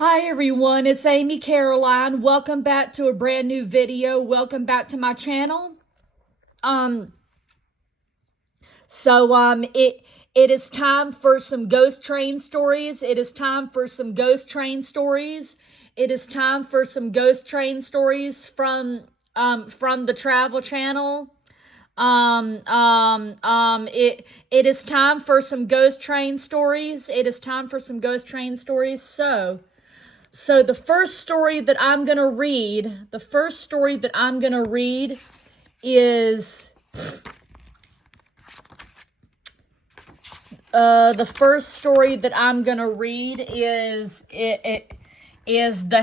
Hi everyone, it's Amy Caroline. Welcome back to a brand new video. Welcome back to my channel. Um it is time for some ghost train stories. It is time for some ghost train stories. It is time for some ghost train stories from the Travel Channel. It is time for some ghost train stories. It is time for some ghost train stories. So the first story that I'm going to read, is The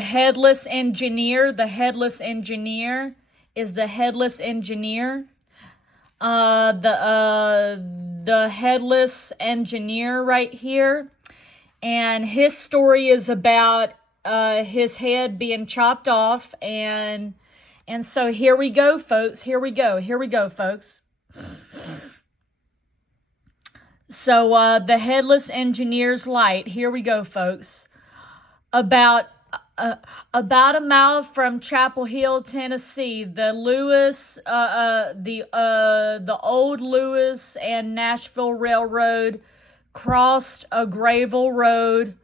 Headless Engineer. The Headless Engineer is the Headless Engineer. The Headless Engineer right here. And his story is about his head being chopped off, and so here we go, folks. Here we go, folks. So the Headless Engineer's light. Here we go, folks. About a mile from Chapel Hill, Tennessee, the old Lewis and Nashville Railroad crossed a gravel road.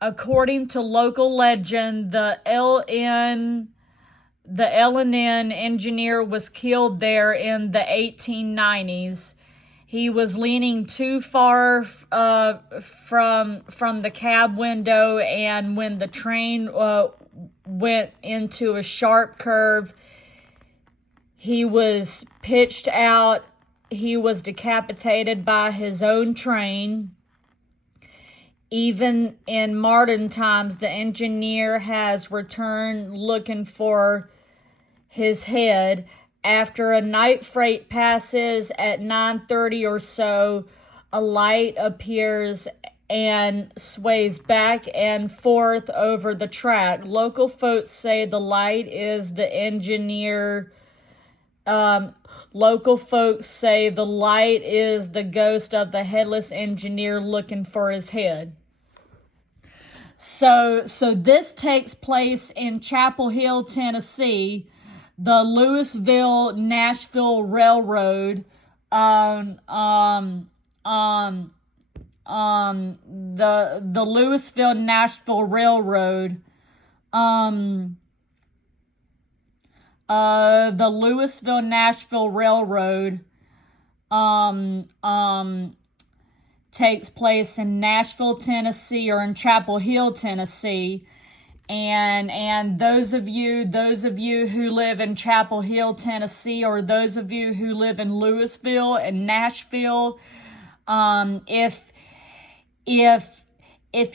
According to local legend, the L&N engineer was killed there in the 1890s. He was leaning too far from the cab window, and when the train went into a sharp curve, he was pitched out. He was decapitated by his own train. Even in modern times, the engineer has returned looking for his head. After a night freight passes at 9:30 or so, a light appears and sways back and forth over the track. Local folks say the light is the engineer. Local folks say the light is the ghost of the headless engineer looking for his head. So this takes place in Chapel Hill, Tennessee. The Louisville-Nashville Railroad, the Louisville-Nashville Railroad, the Louisville-Nashville Railroad, takes place in Nashville, Tennessee, or in Chapel Hill, Tennessee. And those of you who live in Chapel Hill, Tennessee, or those of you who live in Louisville and Nashville, if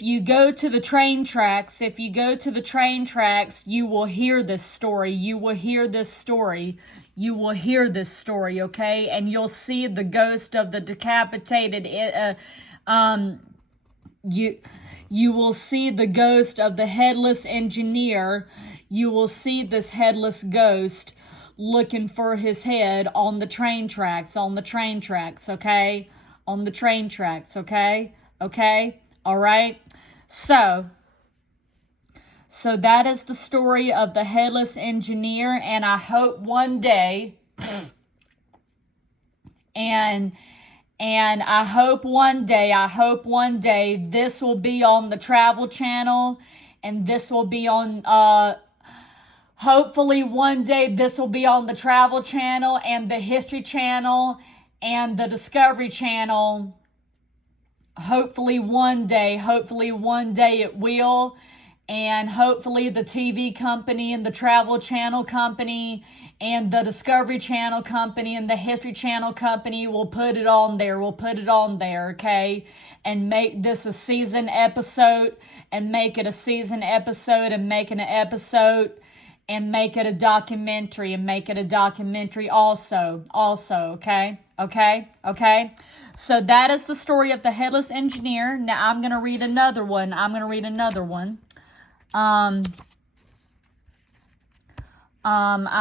you go to the train tracks, you will hear this story. You will hear this story, okay? And you'll see the ghost of the decapitated, you will see the ghost of the headless engineer. You will see this headless ghost looking for his head on the train tracks, okay? On the train tracks, okay? All right? So that is the story of the headless engineer, and I hope one day, and I hope one day this will be on the Travel Channel, and this will be on, hopefully one day this will be on the Travel Channel and the History Channel and the Discovery Channel. Hopefully one day it will. And hopefully the TV company and the Travel Channel company and the Discovery Channel company and the History Channel company will put it on there. Okay? And make this a season episode, and make it a season episode, and make it an episode, and make it a documentary, and make it a documentary also, okay? Okay? So that is the story of the headless engineer. Now I'm going to read another one. I'm going to read another one. I'm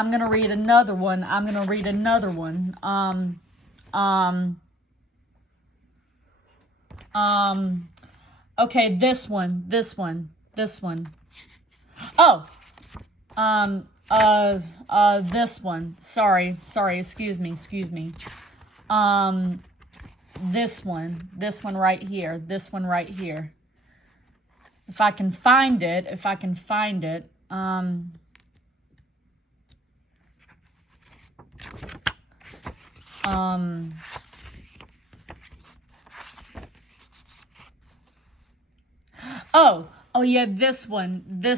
going to read another one. Okay, this one. Oh, this one. Sorry, excuse me. This one right here. If I can find it. Oh yeah, this one. The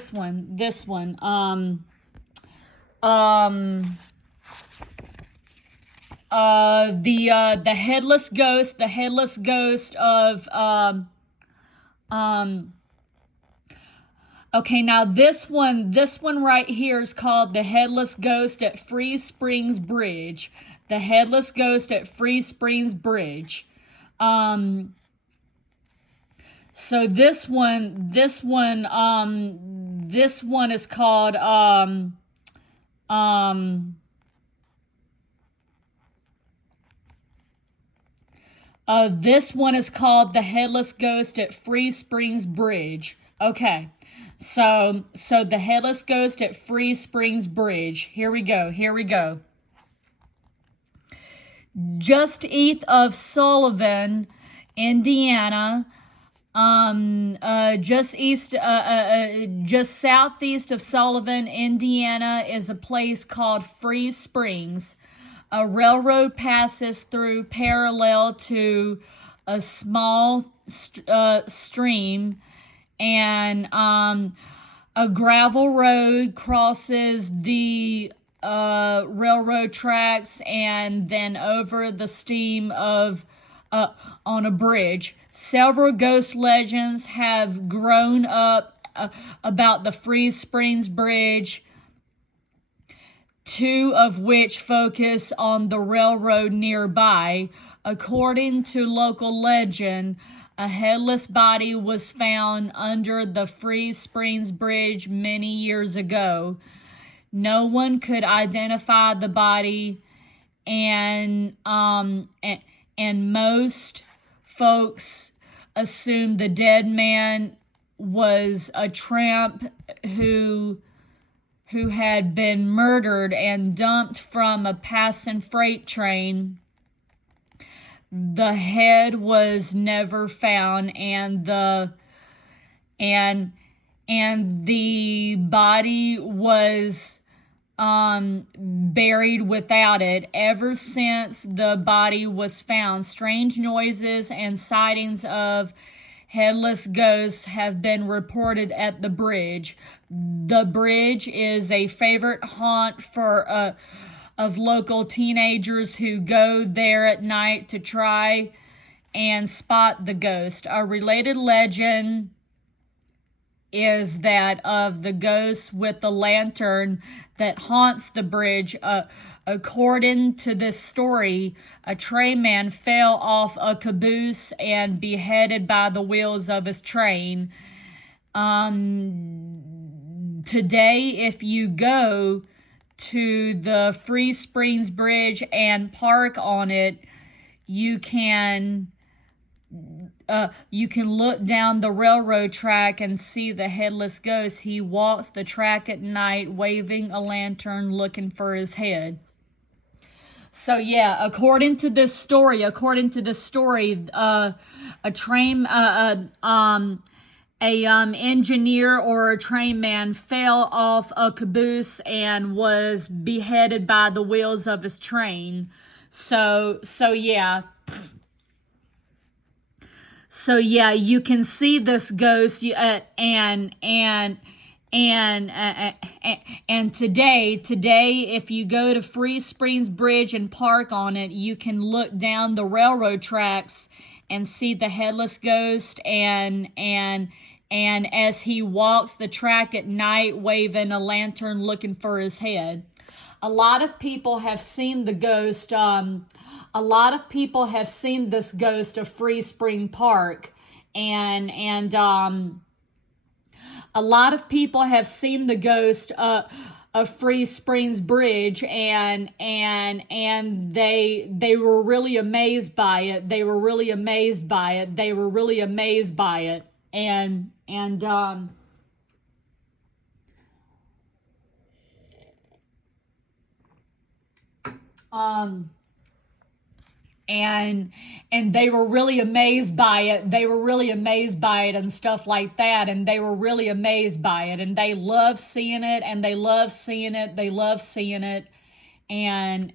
headless ghost of okay, now this one right here is called the headless ghost at Free Springs Bridge. The headless ghost at Free Springs Bridge. So this one is called this one is called the headless ghost at Free Springs Bridge. Okay. So the headless ghost at Free Springs Bridge. Here we go. Just east of Sullivan, Indiana, just southeast of Sullivan, Indiana, is a place called Free Springs. A railroad passes through parallel to a small stream, and a gravel road crosses the railroad tracks and then over the stream of on a bridge. Several ghost legends have grown up about the Free Springs Bridge, two of which focus on the railroad nearby. According to local legend, a headless body was found under the Free Springs Bridge many years ago. No one could identify the body, and most folks assumed the dead man was a tramp who had been murdered and dumped from a passing freight train. The head was never found, and the body was buried without it. Ever since the body was found, strange noises and sightings of headless ghosts have been reported at the bridge. The bridge is a favorite haunt for of local teenagers who go there at night to try and spot the ghost. A related legend is that of the ghost with the lantern that haunts the bridge. According to this story, a trainman fell off a caboose and beheaded by the wheels of his train. Today, if you go to the Free Springs Bridge and park on it, you can look down the railroad track and see the headless ghost. He walks the track at night, waving a lantern, looking for his head. So yeah, according to this story, a engineer or a train man fell off a caboose and was beheaded by the wheels of his train. So yeah. So yeah, you can see this ghost, and today, if you go to Free Springs Bridge and park on it, you can look down the railroad tracks and see the headless ghost, and as he walks the track at night, waving a lantern, looking for his head. A lot of people have seen the ghost. A lot of people have seen this ghost of Free Spring Park, and a lot of people have seen the ghost of Free Springs Bridge, and they were really amazed by it. and um and they were really amazed by it. They were really amazed by it and stuff like that. And they were really amazed by it. And they love seeing it, and they love seeing it. They love seeing it. And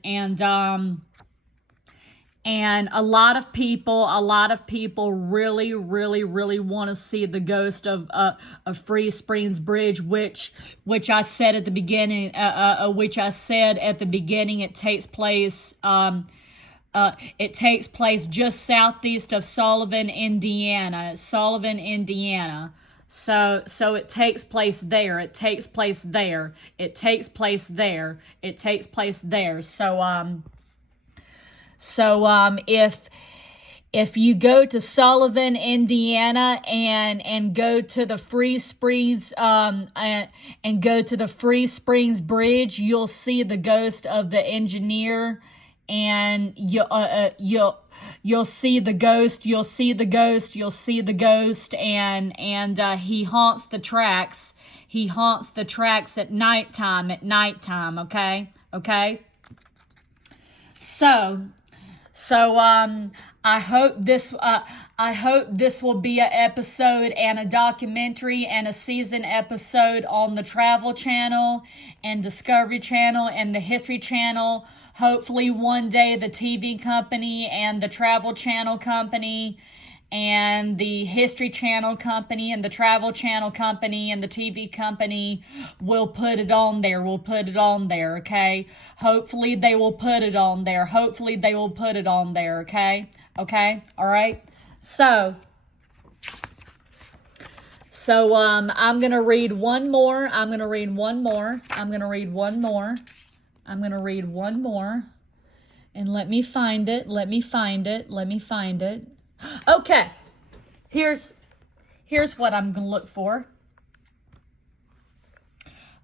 a lot of people really, really, really want to see the ghost of Free Springs Bridge, which I said at the beginning, it takes place just southeast of Sullivan, Indiana. So it takes place there. It takes place there. It takes place there. It takes place there. If you go to Sullivan, Indiana, and go to the Free Springs and go to the Free Springs Bridge, you'll see the ghost of the engineer, and you'll see the ghost. You'll see the ghost. You'll see the ghost, and he haunts the tracks. He haunts the tracks at nighttime. Okay. So I hope this will be an episode and a documentary and a season episode on the Travel Channel and Discovery Channel and the History Channel. Hopefully one day the TV company and the Travel Channel company and the History Channel company and the Travel Channel company and the TV company will put it on there. We'll put it on there, okay? Hopefully they will put it on there. Hopefully they will put it on there, okay? Okay? All right? So I'm going to read one more. And let me find it. Okay, here's what I'm going to look for.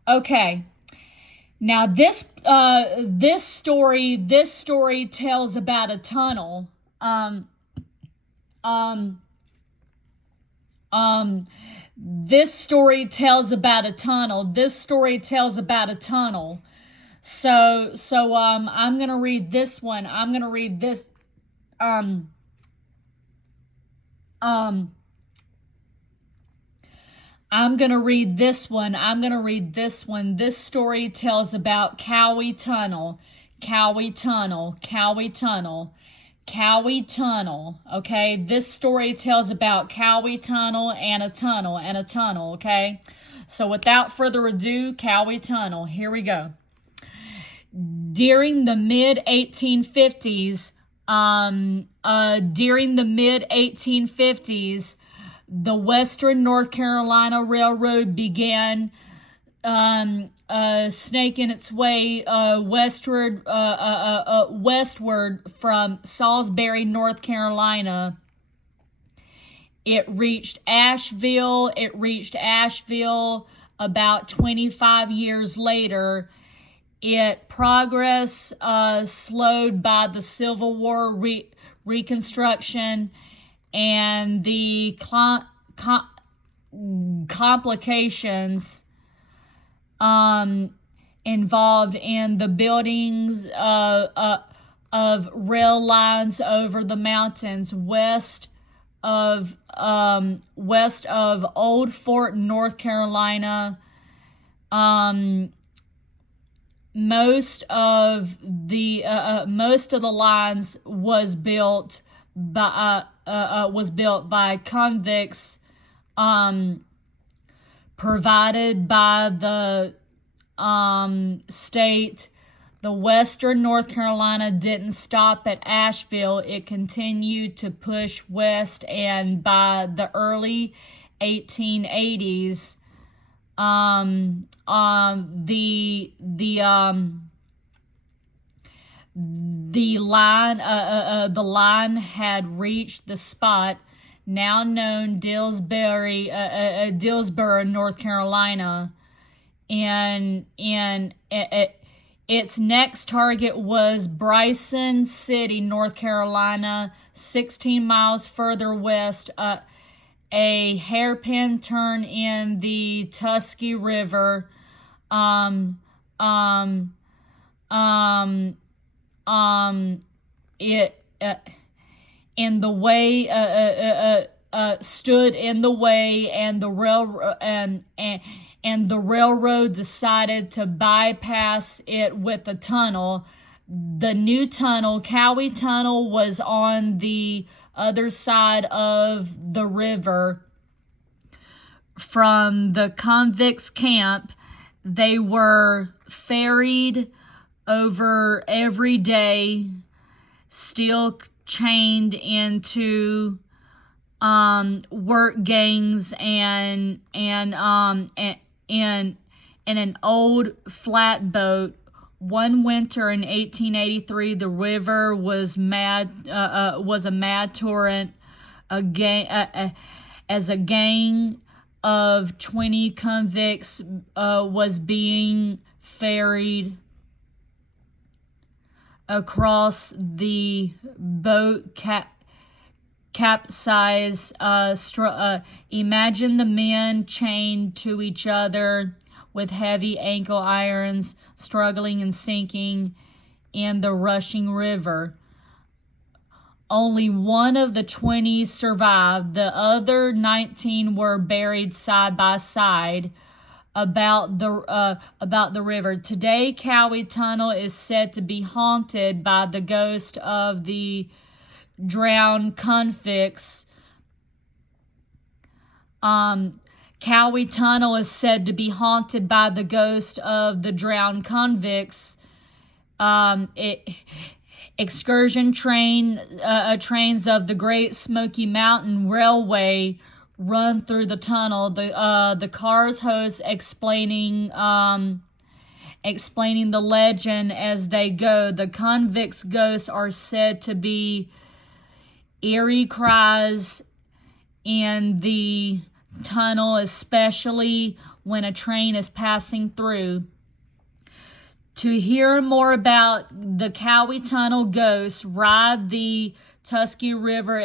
Okay, now this story tells about a tunnel. This story tells about a tunnel. So I'm going to read this one. I'm going to read this one. This story tells about Cowie Tunnel. Okay, this story tells about Cowie Tunnel and a tunnel, okay? So without further ado, Cowie Tunnel, here we go. During the mid 1850s, the Western North Carolina Railroad began snaking its way westward from Salisbury, North Carolina. It reached Asheville about 25 years later. Its progress slowed by the Civil War Reconstruction and the complications involved in the buildings of rail lines over the mountains west of Old Fort, North Carolina. Most of the lines was built by convicts provided by the state. The Western North Carolina didn't stop at Asheville. It continued to push west, and by the early 1880s, the line had reached the spot now known Dillsboro, North Carolina, and its next target was Bryson City, North Carolina, 16 miles further west. a hairpin turn in the Tusky River. Um, um, um, it in the way stood in the way, and the railroad and the railroad decided to bypass it with a tunnel. The new tunnel, Cowie Tunnel, was on the other side of the river from the convicts' camp. They were ferried over every day, still chained into work gangs and in an old flatboat. One winter in 1883, the river was a mad torrent. As a gang of 20 convicts was being ferried across. The boat capsized. Imagine the men chained to each other with heavy ankle irons, struggling and sinking in the rushing river. Only one of the 20 survived. The other 19 were buried side by side about the river. Today, Cowie Tunnel is said to be haunted by the ghost of the drowned convicts. Cowie Tunnel is said to be haunted by the ghost of the drowned convicts. Excursion trains of the Great Smoky Mountain Railway run through the tunnel. The car's host explaining the legend as they go. The convicts' ghosts are said to be eerie cries in the tunnel, especially when a train is passing through. To hear more about the Cowie Tunnel ghosts, ride the Tusky River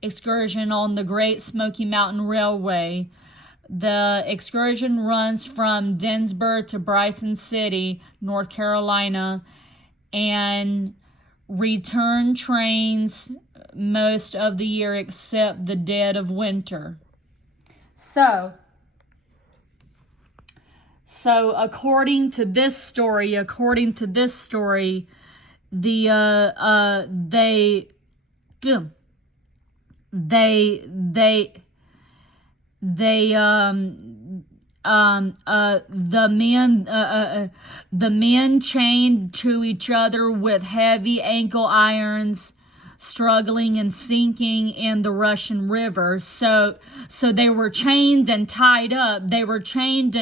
excursion on the Great Smoky Mountain Railway. The excursion runs from Dennisburg to Bryson City, North Carolina, and return trains most of the year except the dead of winter. So according to this story, the the men chained to each other with heavy ankle irons, struggling and sinking in the Russian River. So they were chained and tied up. They were tied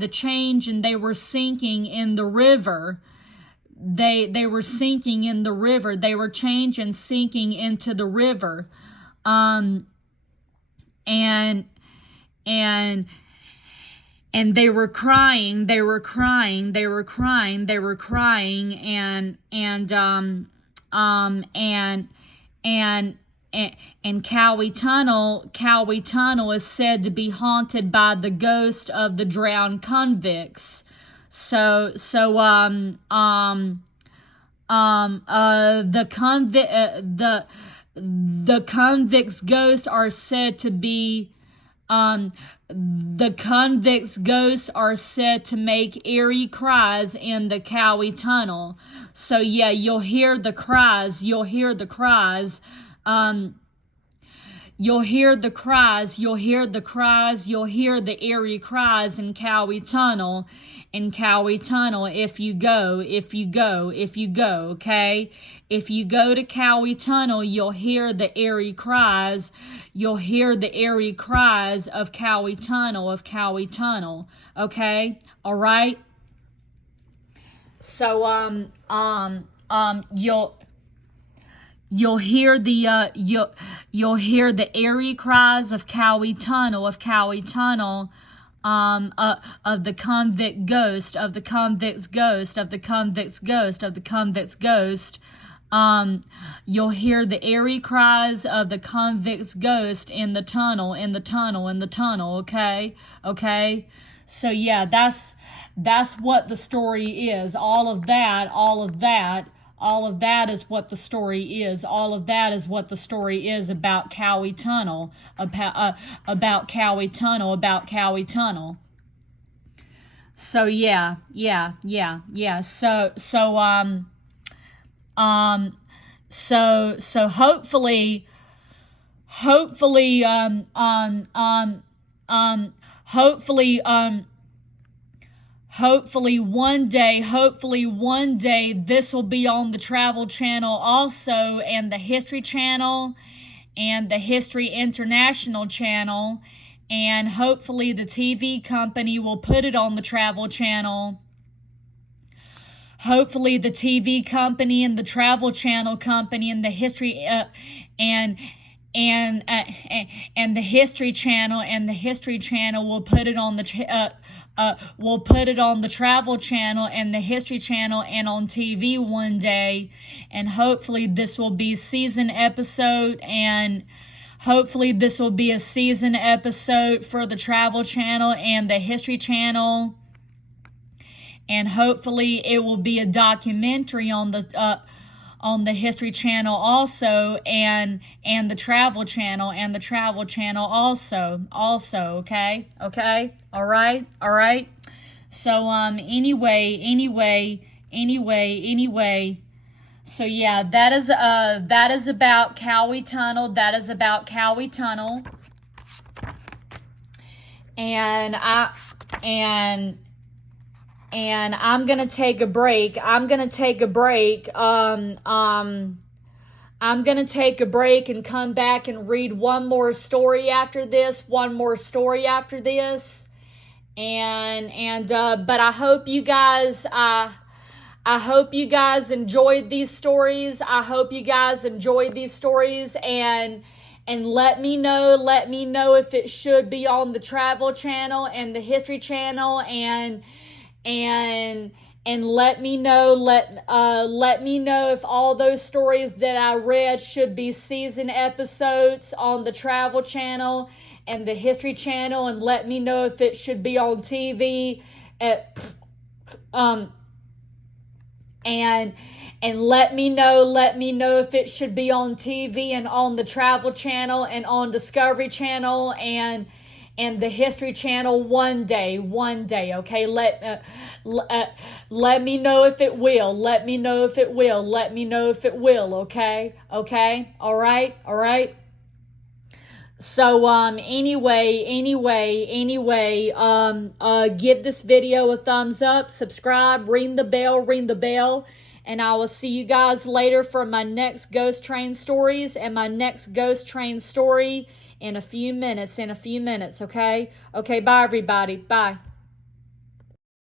to chains, and they were sinking in the river. They were sinking in the river. They were chained and sinking into the river. And they were crying, and Cowie Tunnel is said to be haunted by the ghost of the drowned convicts. The convicts' ghosts are said to be the convicts' ghosts are said to make eerie cries in the Cowie Tunnel. So yeah, you'll hear the cries. You'll hear the cries. You'll hear the eerie cries in Cowie Tunnel. If you go, okay? If you go to Cowie Tunnel, you'll hear the eerie cries. You'll hear the eerie cries of Cowie Tunnel, okay? All right? So, you'll hear the eerie cries of Cowie Tunnel, of the convicts' ghost. You'll hear the eerie cries of the convict's ghost in the tunnel, okay? Okay? So yeah, that's what the story is. All of that is what the story is. All of that is what the story is about Cowie Tunnel, about Cowie Tunnel. So yeah. So hopefully one day this will be on the Travel Channel also, and the History Channel and the History International Channel, and hopefully the TV company will put it on the Travel Channel. Hopefully the TV company and the Travel Channel company and the History and the History Channel will put it on the Travel Channel and the History Channel and on TV one day. And hopefully this will be season episode, and hopefully this will be a season episode for the Travel Channel and the History Channel. And hopefully it will be a documentary on the History Channel also, and the Travel Channel also, okay? All right. So anyway. So yeah, that is about Cowie Tunnel. And I'm going to take a break. I'm going to take a break and come back and read one more story after this. And but I hope you guys enjoyed these stories. And let me know if it should be on the Travel Channel and the History Channel, and let me know if all those stories that I read should be season episodes on the Travel Channel and the History Channel, and let me know if it should be on TV and let me know if it should be on TV and on the Travel Channel and on Discovery Channel and the History Channel one day, okay? Let me know if it will, okay? All right. So, anyway, give this video a thumbs up, subscribe, ring the bell, and I will see you guys later for my next Ghost Train stories and my next Ghost Train story in a few minutes, okay? Okay, bye everybody, bye.